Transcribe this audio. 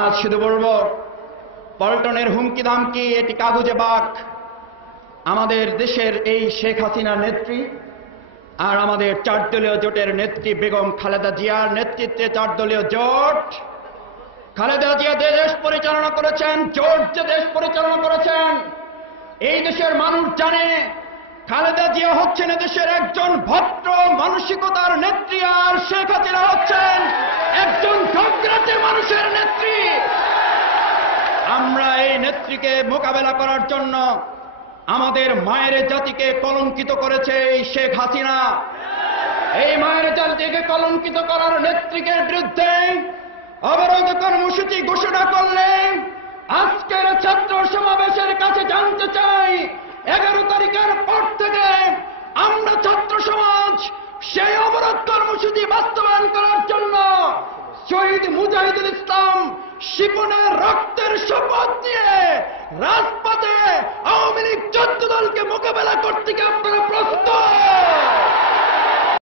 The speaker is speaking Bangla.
আজ শুধু বলবো, পল্টনের হুমকি ধামকি এটি কাগুজে বাঘ। আমাদের দেশের এই শেখ হাসিনা নেত্রী আর আমাদের 4 দলীয় জোটের নেত্রী বেগম খালেদা জিয়ার নেতৃত্বে 4 দলীয় জোট, খালেদা জিয়া দেশ পরিচালনা করেছেন, জোট যে দেশ পরিচালনা করেছেন, এই দেশের মানুষ জানে খালেদা জিয়া হচ্ছেন দেশের একজন ভদ্র মানসিকতার নেত্রী, আর শেখ হাসিনা হচ্ছেন একজন ঝগড়াটে মানুষের নেত্রী। আমরা এই নেত্রীকে মোকাবেলা করার জন্য আমাদের মায়ের জাতিকে কলঙ্কিত করেছে এই শেখ হাসিনা। এই মায়ের জাতিকে কলঙ্কিত করার নেত্রীকে বিরুদ্ধে অবরোধ কর্মসূচি ঘোষণা করলে আজকের ছাত্র সমাবেশের কাছে জানতে চাই, 11 তারিখের পর থেকে আমরা ছাত্র সমাজ সেই অবরোধ কর্মসূচি বাস্তবায়ন করার জন্য শহীদ মুজাহিদুল ইসলাম শিপনের রক্তের শপথ নিয়ে রাজপথে আওয়ামী লীগ 14 দলকে মোকাবেলা করতে